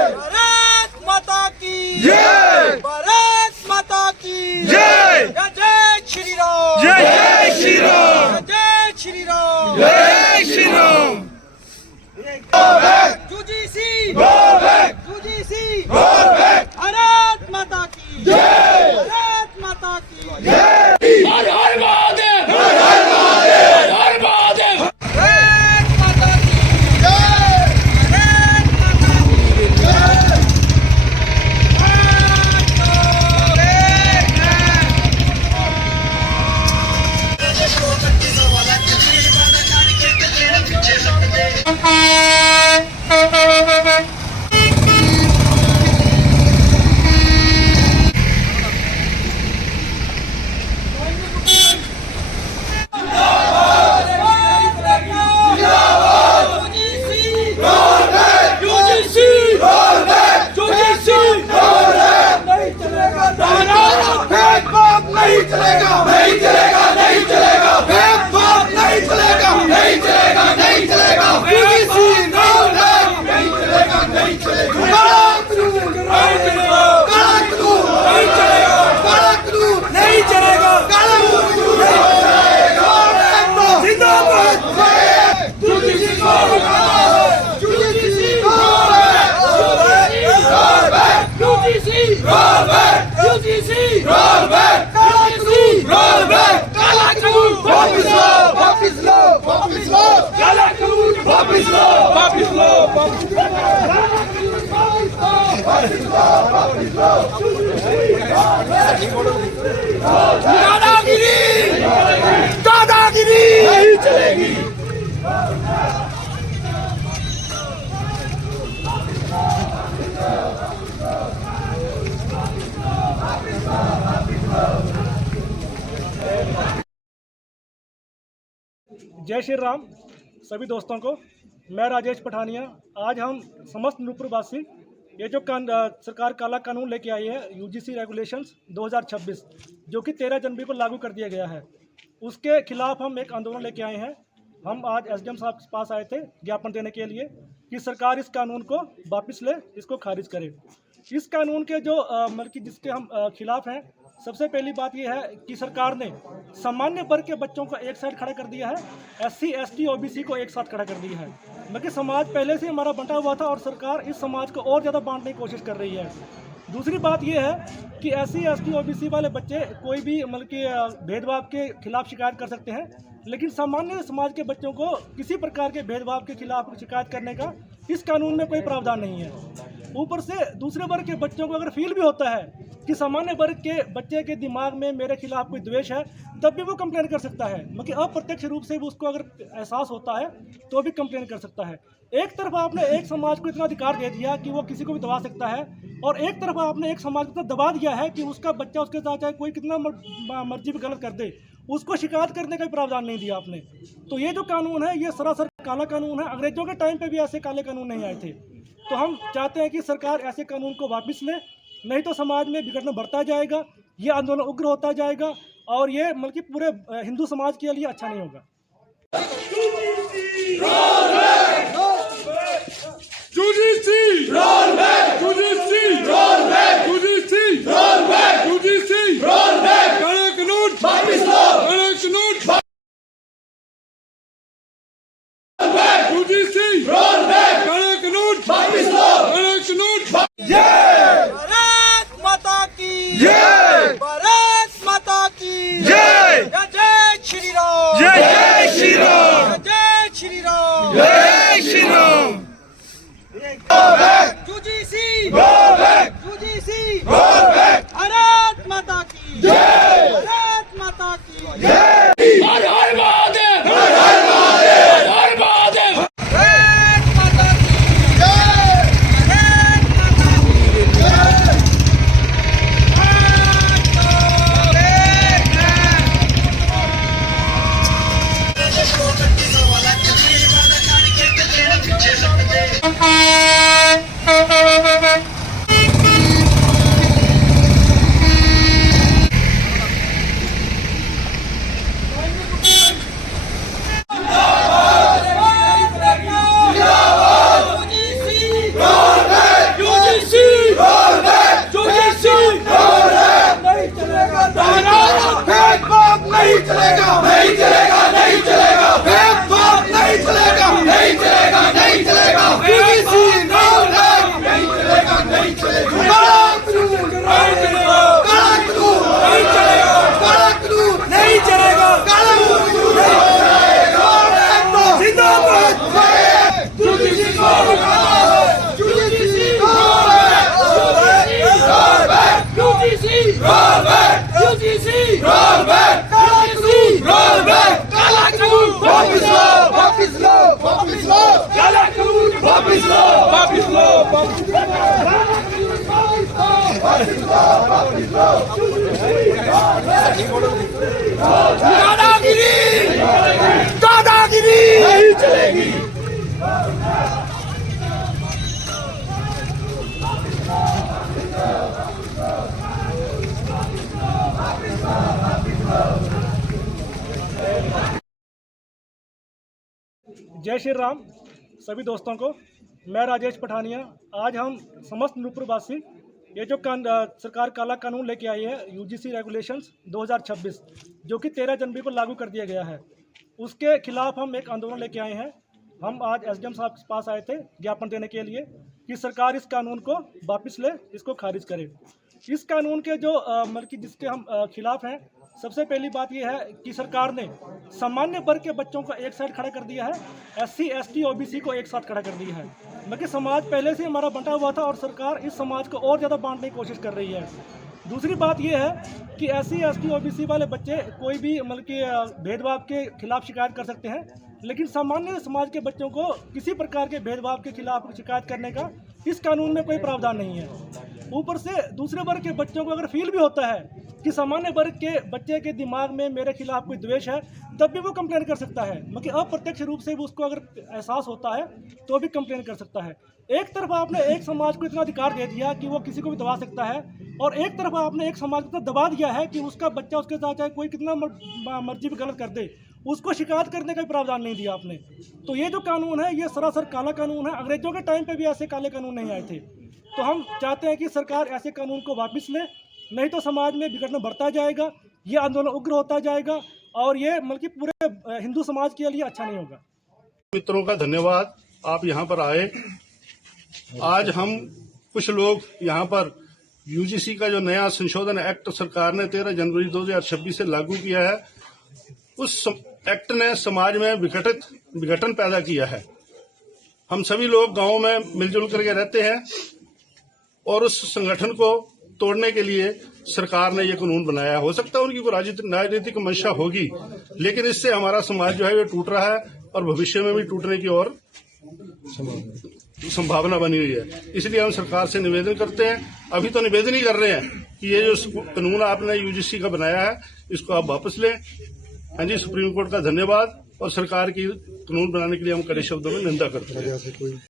भारत माता की जय, भारत माता की जय, जय श्री राम, जय श्री राम, जय श्री राम, जय श्री राम। यूजीसी भारत माता की जय, भारत माता की जय। हर हर महादेव, हर हर महादेव, हर महादेव। भारत माता की जय, भारत माता की जय। नहीं चलेगा, नहीं चलेगा, नहीं चलेगा, भेदभाव नहीं चलेगा, नहीं चलेगा, नहीं चलेगा, यूजीसी नहीं चलेगा, नहीं चलेगा, काला कानून नहीं चलेगा, काला कानून नहीं चलेगा, काला कानून नहीं चलेगा, जिंदाबाद यूजीसी दादागिरी, दादागिरी नहीं चलेगी। जय श्री राम सभी दोस्तों को। मैं राजेश पठानिया। आज हम समस्त नूपुरवासी ये जो सरकार काला कानून लेके आई है यूजीसी रेगुलेशंस 2026 जो कि 13 जनवरी को लागू कर दिया गया है, उसके खिलाफ हम एक आंदोलन लेके आए हैं। हम आज एसडीएम साहब के पास आए थे ज्ञापन देने के लिए कि सरकार इस कानून को वापस ले, इसको खारिज करे। इस कानून के जो मतलब कि जिसके हम खिलाफ हैं, सबसे पहली बात यह है कि सरकार ने सामान्य वर्ग के बच्चों को एक साइड खड़ा कर दिया है, एससी, एसटी, ओबीसी को एक साथ खड़ा कर दिया है। मतलब समाज पहले से हमारा बंटा हुआ था और सरकार इस समाज को और ज़्यादा बांटने की कोशिश कर रही है। दूसरी बात यह है कि एससी, एसटी, ओबीसी वाले बच्चे कोई भी मतलब कि भेदभाव के खिलाफ शिकायत कर सकते हैं, लेकिन सामान्य समाज के बच्चों को किसी प्रकार के भेदभाव के खिलाफ शिकायत करने का इस कानून में कोई प्रावधान नहीं है। ऊपर से दूसरे वर्ग के बच्चों को अगर फील भी होता है कि सामान्य वर्ग के बच्चे के दिमाग में मेरे खिलाफ कोई द्वेष है, तब भी वो कंप्लेन कर सकता है। मतलब अप्रत्यक्ष रूप से भी उसको अगर एहसास होता है तो भी कंप्लेन कर सकता है। एक तरफ आपने एक समाज को इतना अधिकार दे दिया कि वो किसी को भी दबा सकता है, और एक तरफ आपने एक समाज को इतना दबा दिया है कि उसका बच्चा उसके साथ चाहे कोई कितना मर्जी भी गलत कर दे, उसको शिकायत करने का भी प्रावधान नहीं दिया आपने। तो ये जो कानून है ये सरासर काला कानून है। अंग्रेजों के टाइम पे भी ऐसे काले कानून नहीं आए थे। तो हम चाहते हैं कि सरकार ऐसे कानून को वापस ले, नहीं तो समाज में बिगड़ना बढ़ता जाएगा, ये आंदोलन उग्र होता जाएगा और ये मतलब कि पूरे हिंदू समाज के लिए अच्छा नहीं होगा। भारत माता की जय, भारत माता की जय, जय श्री राम, जय श्री राम, जय श्री राम, जय श्री राम। यूजीसी यूजीसी भारत माता की जय, भारत माता की जय। हर हर महादेव, हर हर महादेव, हर हर महादेव। भारत माता की जय, भारत माता की जय। भेदभाव नहीं चलेगा, नहीं चलेगा, नहीं चलेगा। भेदभाव नहीं चलेगा, नहीं चलेगा, नहीं चलेगा। यूजीसी रोलबैक नहीं चलेगा, नहीं चलेगा। काला कानून नहीं चलेगा, काला कानून नहीं चलेगा, काला कानून नहीं चलेगा, काला कानून नहीं चलेगा। जिंदाबाद UGC rollback, UGC rollback, UGC rollback, UGC rollback, rollback, काला कानून वापस लो, वापस लो, वापस लो, काला कानून वापस लो, वापस लो, वापस लो, दादागिरी, दादागिरी नहीं चलेगी। जय श्री राम सभी दोस्तों को। मैं राजेश पठानिया। आज हम समस्त नूपुरवासी ये जो सरकार काला कानून लेके आई है यूजीसी रेगुलेशंस 2026 जो कि 13 जनवरी को लागू कर दिया गया है, उसके खिलाफ हम एक आंदोलन लेके आए हैं। हम आज एसडीएम साहब के पास आए थे ज्ञापन देने के लिए कि सरकार इस कानून को वापस ले, इसको खारिज करे। इस कानून के जो मतलब जिसके हम खिलाफ हैं, सबसे पहली बात यह है कि सरकार ने सामान्य वर्ग के बच्चों को एक साइड खड़ा कर दिया है, SC ST OBC को एक साथ खड़ा कर दिया है। मतलब समाज पहले से हमारा बंटा हुआ था और सरकार इस समाज को और ज़्यादा बांटने की कोशिश कर रही है। दूसरी बात यह है कि SC ST OBC वाले बच्चे कोई भी मतलब कि भेदभाव के खिलाफ शिकायत कर सकते हैं, लेकिन सामान्य समाज के बच्चों को किसी प्रकार के भेदभाव के खिलाफ शिकायत करने का इस कानून में कोई प्रावधान नहीं है। ऊपर से दूसरे वर्ग के बच्चों को अगर फील भी होता है कि सामान्य वर्ग के बच्चे के दिमाग में मेरे खिलाफ कोई द्वेष है, तब भी वो कंप्लेन कर सकता है। मतलब अप्रत्यक्ष रूप से भी उसको अगर एहसास होता है तो भी कंप्लेन कर सकता है। एक तरफ आपने एक समाज को इतना अधिकार दे दिया कि वो किसी को भी दबा सकता है, और एक तरफ आपने एक समाज को दबा दिया है कि उसका बच्चा उसके साथ चाहे कोई कितना मर्जी भी गलत कर दे, उसको शिकायत करने का भी प्रावधान नहीं दिया आपने। तो ये जो कानून है ये सरासर काला कानून है। अंग्रेजों के टाइम पे भी ऐसे काले कानून नहीं आए थे। तो हम चाहते हैं कि सरकार ऐसे कानून को वापस ले, नहीं तो समाज में बिगड़ना बढ़ता जाएगा, ये आंदोलन उग्र होता जाएगा और ये मतलब पूरे हिंदू समाज के लिए अच्छा नहीं होगा। मित्रों का धन्यवाद, आप यहाँ पर आए। आज हम कुछ लोग यहाँ पर यूजीसी का जो नया संशोधन एक्ट सरकार ने 13 जनवरी 2026 से लागू किया है, उस एक्ट ने समाज में विघटन पैदा किया है। हम सभी लोग गांव में मिलजुल करके रहते हैं और उस संगठन को तोड़ने के लिए सरकार ने ये कानून बनाया। हो सकता है उनकी कोई राजनीतिक मंशा होगी, लेकिन इससे हमारा समाज जो है वो टूट रहा है और भविष्य में भी टूटने की और संभावना बनी हुई है। इसलिए हम सरकार से निवेदन करते हैं, अभी तो निवेदन ही कर रहे हैं कि ये जो कानून आपने यूजीसी का बनाया है इसको आप वापस लें। हाँ जी, सुप्रीम कोर्ट का धन्यवाद, और सरकार की कानून बनाने के लिए हम कड़े शब्दों में निंदा करते हैं।